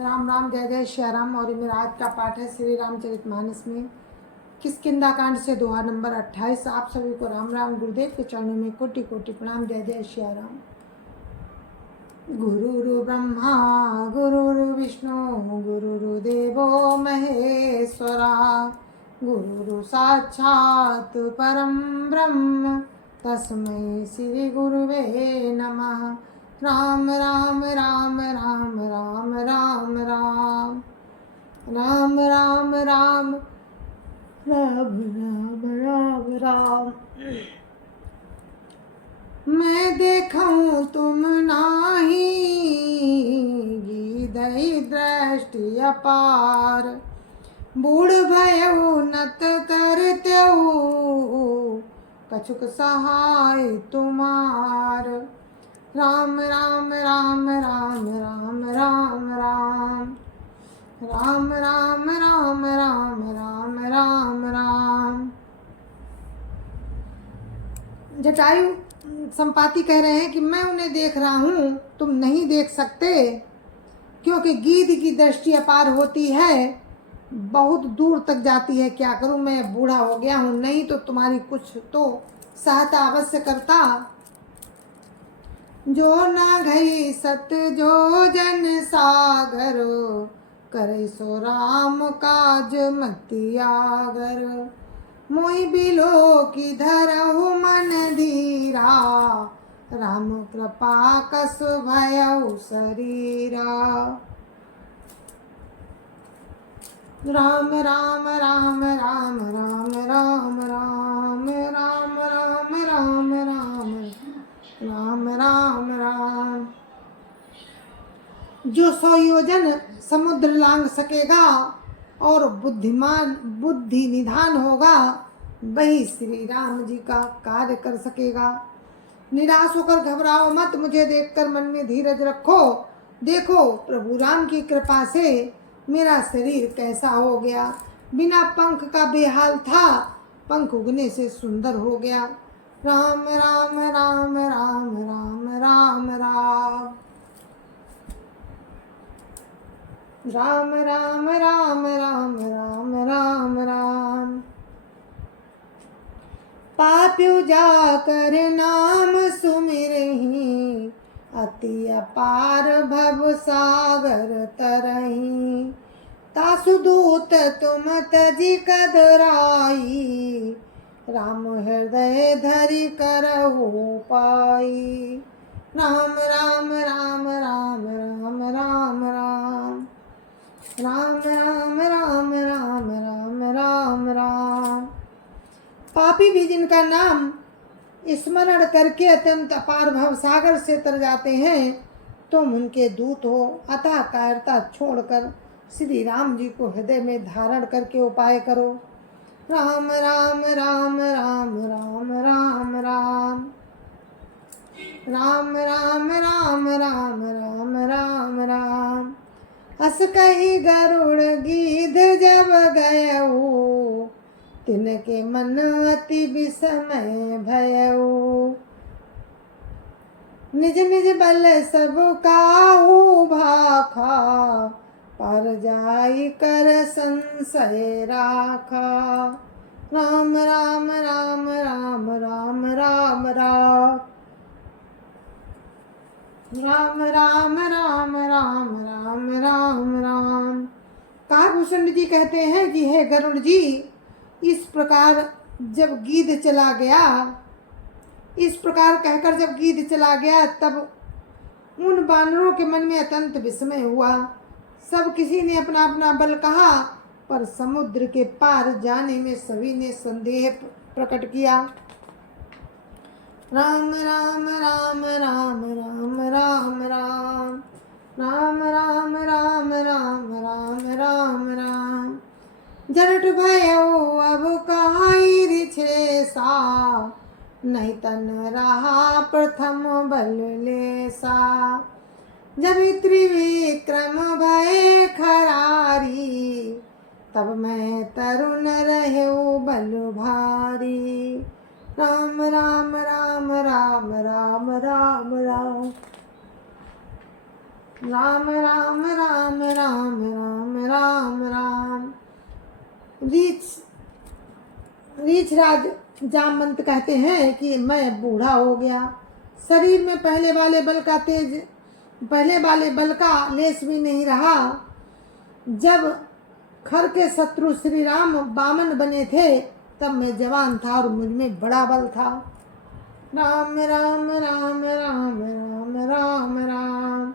राम राम जय जय श्री राम। और मेरा आज का पाठ है श्री रामचरितमानस में किष्किंधा कांड से दोहा नंबर 28। आप सभी को राम राम। गुरुदेव के चरणों में कोटि कोटि प्रणाम। जय जय श्री राम। गुरुरु ब्रह्मा गुरुरु विष्णु गुरुर्देवो महेश्वरा गुरुरु साक्षात् परम ब्रह्म तस्मै श्री गुरुवे नमः। राम राम राम राम राम राम राम राम राम राम राम राम राम राम। मैं देखूं तुम नाही गीधई दृष्टि अपार बूढ़ भयउ नत करत्यउ कछुक सहाय तुम्हार। राम राम राम राम राम राम राम राम राम राम राम राम राम राम। जटायु संपाति कह रहे हैं कि मैं उन्हें देख रहा हूँ, तुम नहीं देख सकते, क्योंकि गीध की दृष्टि अपार होती है, बहुत दूर तक जाती है। क्या करूँ, मैं बूढ़ा हो गया हूँ, नहीं तो तुम्हारी कुछ तो सहायता अवश्य करता। जो ना घई सत जो जन सागर करे सो राम काज मतियागर। मोहि बिलो की धरहु मन धीरा राम कृपा कस भयउ शरीरा। राम राम राम राम राम राम राम राम राम राम राम राम राम राम। जो 100 योजन समुद्र लांघ सकेगा और बुद्धि निधान होगा, वही श्री राम जी का कार्य कर सकेगा। निराश होकर घबराओ मत, मुझे देखकर मन में धीरज रखो। देखो प्रभु राम की कृपा से मेरा शरीर कैसा हो गया। बिना पंख का बेहाल था, पंख उगने से सुंदर हो गया। राम राम राम राम राम राम राम राम राम राम राम राम राम राम। पाप्यु जाकर नाम सुमिरहि अति अपार भव सागर तरहि। तासु दूत तुम तजि कदराई राम हृदय धरि करहु पाई। राम राम राम राम राम राम राम राम राम राम राम राम राम राम। पापी भी जिनका नाम स्मरण करके अत्यंत अपार भव सागर से तर जाते हैं, तुम उनके दूत हो। अतः कायरता छोड़कर श्री राम जी को हृदय में धारण करके उपाय करो। राम राम राम राम राम राम राम राम राम राम राम राम राम राम। अस कही गरुड़ गीध जब गयऊ तिनके मन अति विस्मय भयऊ। निज निज बल सब काहू भाखा पर जाई कर संशय राखा। राम राम राम राम राम राम राम राम राम राम राम राम राम राम। काकभूषण जी कहते हैं कि हे गरुड़ जी, इस प्रकार जब गीध चला गया, इस प्रकार कहकर जब गीध चला गया, तब उन बानरों के मन में अत्यंत विस्मय हुआ। सब किसी ने अपना अपना बल कहा, पर समुद्र के पार जाने में सभी ने संदेह प्रकट किया। राम राम राम राम राम राम राम राम राम राम राम राम राम राम। जरठ भयउ अब काई रिछेसा नहीं तन रहा प्रथम बल लेसा। जब त्रिविक्रम भय खरारी तब मैं तरुण रहु बल भारी। राम राम राम राम राम राम राम राम राम राम राम रीछ रीछ राज जामवंत कहते हैं कि मैं बूढ़ा हो गया, शरीर में पहले वाले बल का लेस भी नहीं रहा। जब खर के शत्रु श्री राम बामन बने थे तब मैं जवान था और मुझ में बड़ा बल था। राम राम राम राम राम राम राम राम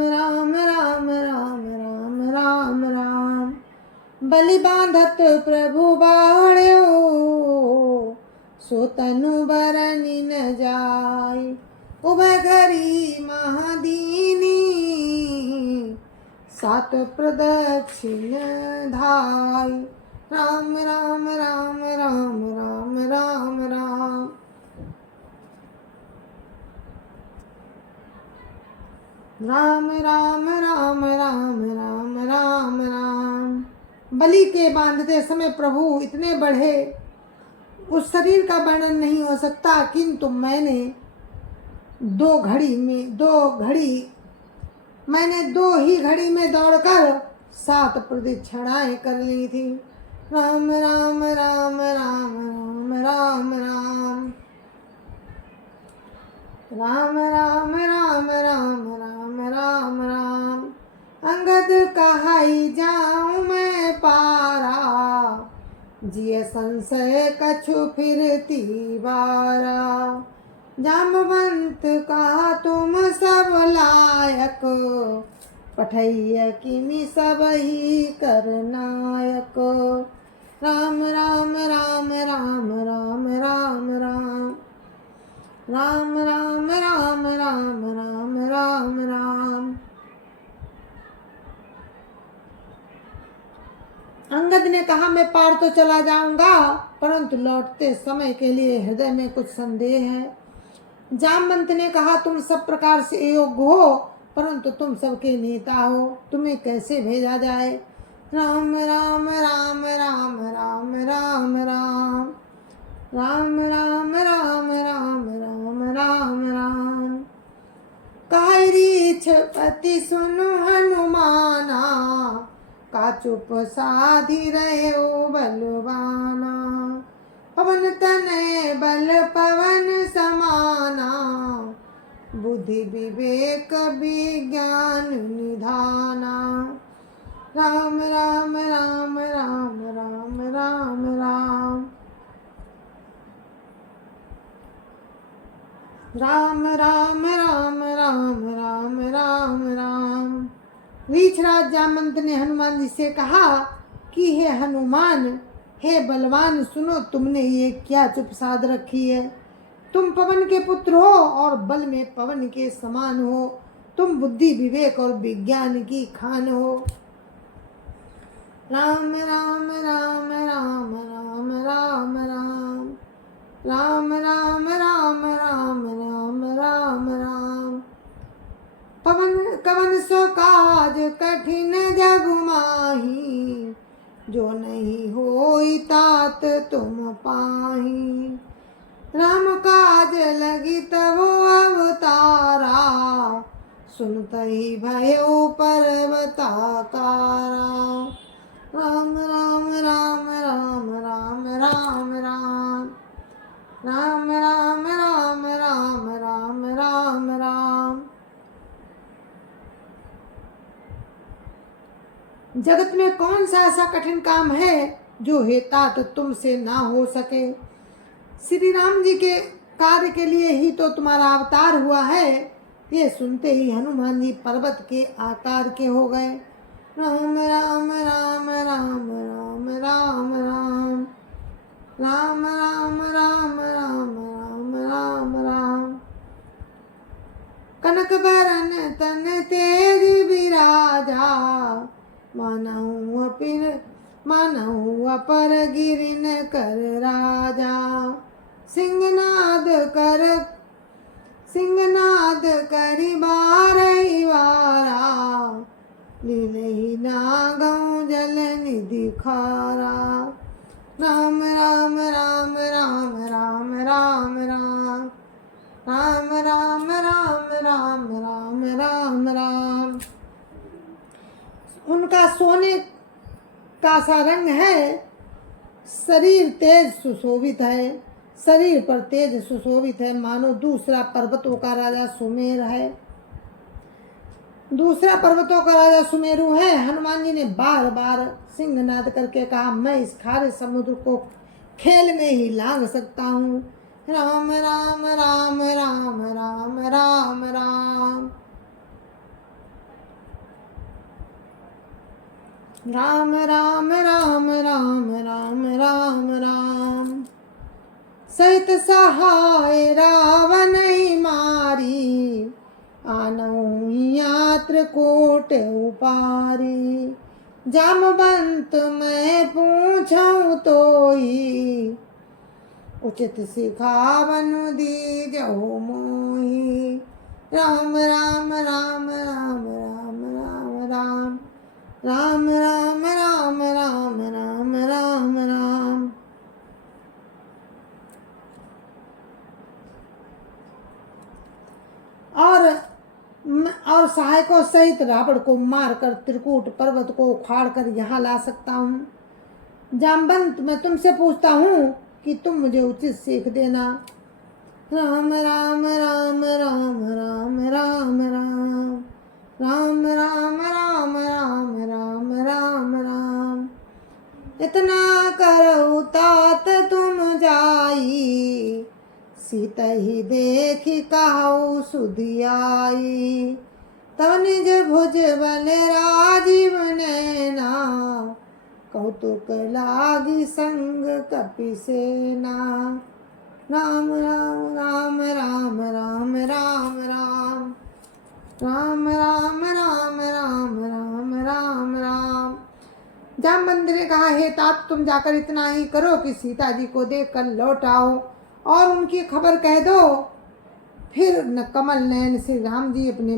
राम राम राम राम राम राम। बलि बांधत प्रभु बाढ़ो, सो तनु बरनि न जाय। उभय घरी महादीनी, सात प्रदक्षिण धाय। राम राम राम राम राम राम राम। राम राम राम राम राम राम राम। बलि के बांधते समय प्रभु इतने बढ़े, उस शरीर का वर्णन नहीं हो सकता, किंतु मैंने दो ही घड़ी में दौड़कर 7 प्रदक्षिणाएं कर ली थी। राम राम राम राम राम राम राम राम राम राम राम राम राम राम। अंगद कहाई जाऊं मैं पारा, जिय संशय कछु फिरती बारा। जामवंत का तुम सब लायक, पठैया किमि सब ही करनायक। राम राम राम राम राम राम राम राम राम राम राम राम राम राम। अंगद ने कहा मैं पार तो चला जाऊंगा, परंतु लौटते समय के लिए हृदय में कुछ संदेह है। जामवंत ने कहा तुम सब प्रकार से योग्य हो, परंतु तुम सबके नेता हो, तुम्हें कैसे भेजा जाए। राम राम राम राम राम राम राम राम राम राम राम राम राम राम। कहि रीछ पति सुनु हनुमाना, का चुप साधि रहे ओ बलवाना। पवन तनय बल पवन समाना, बुद्धि विवेक विज्ञान निधाना। राम राम राम राम राम राम राम राम राम राम राम राम राम राम। रीछराज जामवंत ने हनुमान जी से कहा कि हे हनुमान, हे बलवान, सुनो तुमने ये क्या चुप साध रखी है। तुम पवन के पुत्र हो और बल में पवन के समान हो। तुम बुद्धि विवेक और विज्ञान की खान हो। राम राम राम राम राम राम राम राम राम राम राम राम राम राम। पवन कवन सो काज कठिन जग माही, जो नहीं होई तात तुम पाही। राम काज लगी तब अवतारा, सुनतहि भयो पर्वताकारा। राम राम राम राम राम राम राम राम राम राम राम राम राम राम। जगत में कौन सा ऐसा कठिन काम है जो हेता तो तुमसे ना हो सके। श्री राम जी के कार्य के लिए ही तो तुम्हारा अवतार हुआ है। ये सुनते ही हनुमान जी पर्वत के आकार के हो गए। राम राम राम राम राम राम राम राम राम राम राम राम राम राम। कनक बरन तन तेज विराजा, मानहु अपर गिरिन कर राजा। सिंहनाद करि बारही वारा, लीलहि नागौ जल निधि खारा। राम राम राम राम राम राम राम राम राम राम राम राम राम राम। उनका का सा रंग है, शरीर तेज सुशोभित है, शरीर पर तेज सुशोभित है, मानो दूसरा पर्वतों का राजा सुमेर है, दूसरा पर्वतों का राजा सुमेरु है। हनुमान जी ने बार बार सिंहनाद करके कहा, मैं इस खारे समुद्र को खेल में ही लांघ सकता हूँ। राम राम राम राम राम राम राम राम राम राम राम राम राम राम। सहित सहाय रावण ही मारी, आनऊ यात्र कोट उपारी। जामवंत मैं पूछूं तो ही, उचित सिखावन दीजहु मोहि। राम राम राम राम राम राम राम राम राम राम राम राम राम राम। और सहायकों सहित रावण को मारकर त्रिकूट पर्वत को उखाड़कर यहाँ ला सकता हूँ। जामवंत मैं तुमसे पूछता हूँ कि तुम मुझे उचित सीख देना। राम राम राम राम राम राम राम राम राम राम राम राम राम राम। इतना करहु तात तुम जाई, सीता ही देखी कहु सुधियाई। तब निज भुज बल राजीव नैना, कौतुक लागी संग कपि सेना। राम राम राम राम राम राम राम राम राम राम राम राम राम राम। जामवंत ने कहा, हे तात तुम जाकर इतना ही करो कि सीता जी को देख कर लौट आओ और उनकी खबर कह दो। फिर न कमल नयन श्री राम जी अपने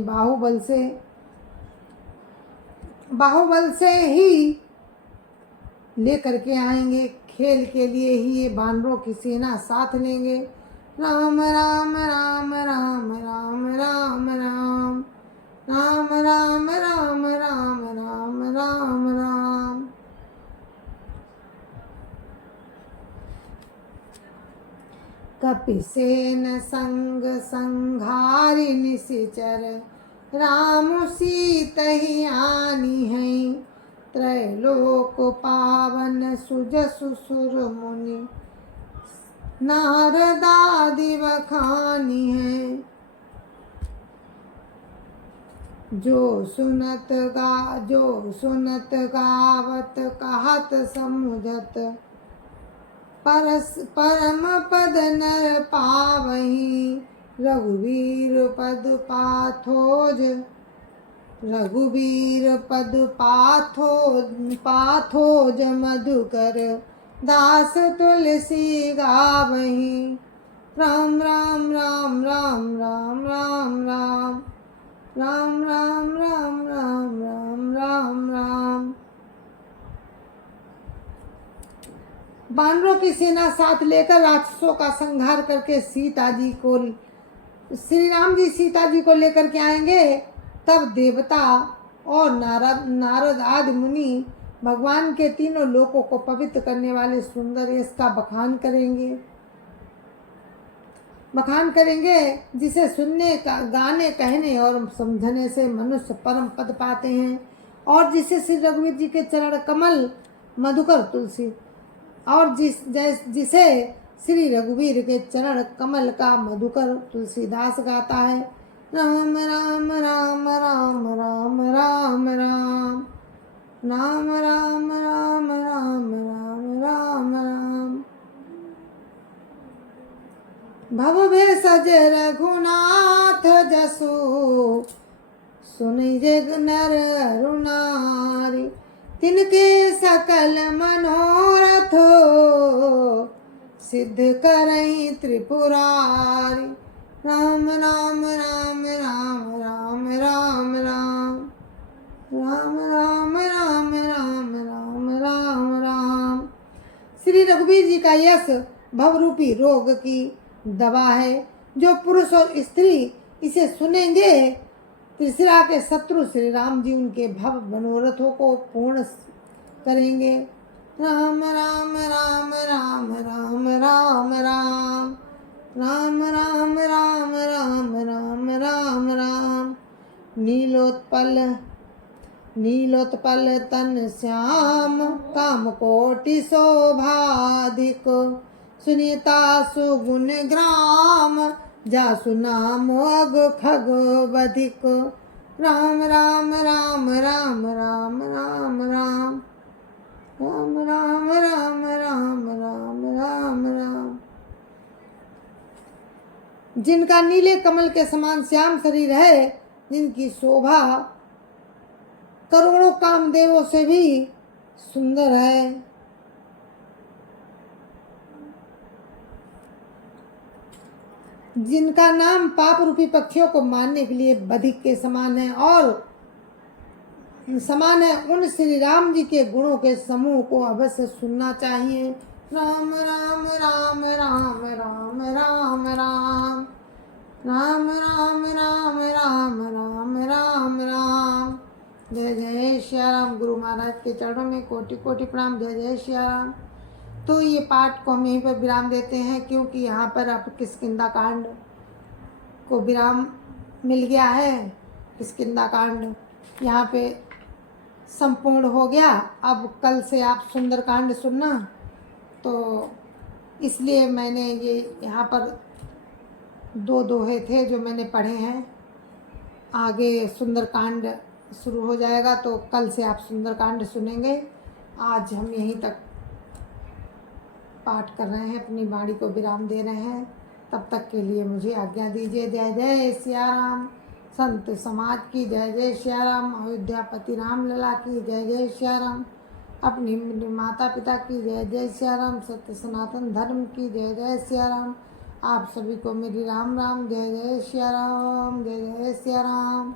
बाहुबल से ही लेकर के आएंगे। खेल के लिए ही ये बानरों की सेना साथ लेंगे। राम राम राम राम राम राम राम राम राम राम राम राम राम राम। कपिसेन संग संघारि निशिचर, राम सीत ही आनी है। त्रैलोक पावन सुजसु सुर मुनि, नारदादि बखानी है। जो सुनत गावत कहत समुझत, परम पद नर पावही। रघुवीर पद पाथोज मधुकर, दास तुलसी गावही। राम राम राम राम राम राम राम राम राम राम राम राम राम राम। बानरों की सेना साथ लेकर राक्षसों का संहार करके श्री राम जी सीता जी को लेकर के आएंगे। तब देवता और नारद आदि मुनि भगवान के तीनों लोकों को पवित्र करने वाले सुंदर यश का बखान करेंगे, जिसे सुनने का, गाने, कहने और समझने से मनुष्य परम पद पाते हैं। और जिसे श्री रघुवीर जी के चरण कमल मधुकर तुलसी और जिसे श्री रघुवीर के चरण कमल का मधुकर तुलसीदास गाता है। राम राम राम राम राम राम राम राम राम राम राम राम राम राम। भव भेषज रघुनाथ जसु, सुनि जग नर अरु नारी। तिनके सकल मनोरथ, सिद्ध करहि त्रिपुरारी। राम राम राम राम राम राम राम राम राम राम राम राम राम राम। श्री रघुवीर जी का यश भवरूपी रोग की दवा है। जो पुरुष और स्त्री इसे सुनेंगे, त्रिशिरा के शत्रु श्री राम जी उनके भव मनोरथों को पूर्ण करेंगे। राम राम राम राम राम राम राम राम राम राम राम राम राम राम। नीलोत्पल तन श्याम काम कोटि शोभाधिक। सुनीता सुगुण ग्राम जासु नाम अग खग बधिक। राम राम राम राम राम राम राम राम राम राम राम राम राम राम। जिनका नीले कमल के समान श्याम शरीर है, जिनकी शोभा करोड़ों कामदेवों से भी सुंदर है, जिनका नाम पाप रूपी पक्षियों को मारने के लिए बधिक के समान है और समान है, उन श्री राम जी के गुणों के समूह को अवश्य सुनना चाहिए। राम राम राम राम राम राम राम राम राम राम राम राम राम राम। जय जय श्या राम। गुरु महाराज के चरणों में कोटि कोटि प्रणाम। जय जय श्या राम। तो ये पाठ को हम यहीं पर विराम देते हैं, क्योंकि यहाँ पर अब किष्किंधा कांड को विराम मिल गया है। किष्किंधा कांड यहाँ पे संपूर्ण हो गया। अब कल से आप सुंदरकांड सुनना। तो इसलिए मैंने ये यहाँ पर दो दोहे थे जो मैंने पढ़े हैं। आगे सुंदरकांड शुरू हो जाएगा, तो कल से आप सुंदरकांड सुनेंगे। आज हम यहीं तक पाठ कर रहे हैं, अपनी वाणी को विराम दे रहे हैं। तब तक के लिए मुझे आज्ञा दीजिए। जय जय सिया राम। संत समाज की जय जय श्या राम। अयोध्यापति राम लला की जय जय श्या राम। अपनी माता पिता की जय जय श्या राम। सत्य सनातन धर्म की जय जय श्या राम। आप सभी को मेरी राम राम। जय जय श्या राम। जय जय श्या राम।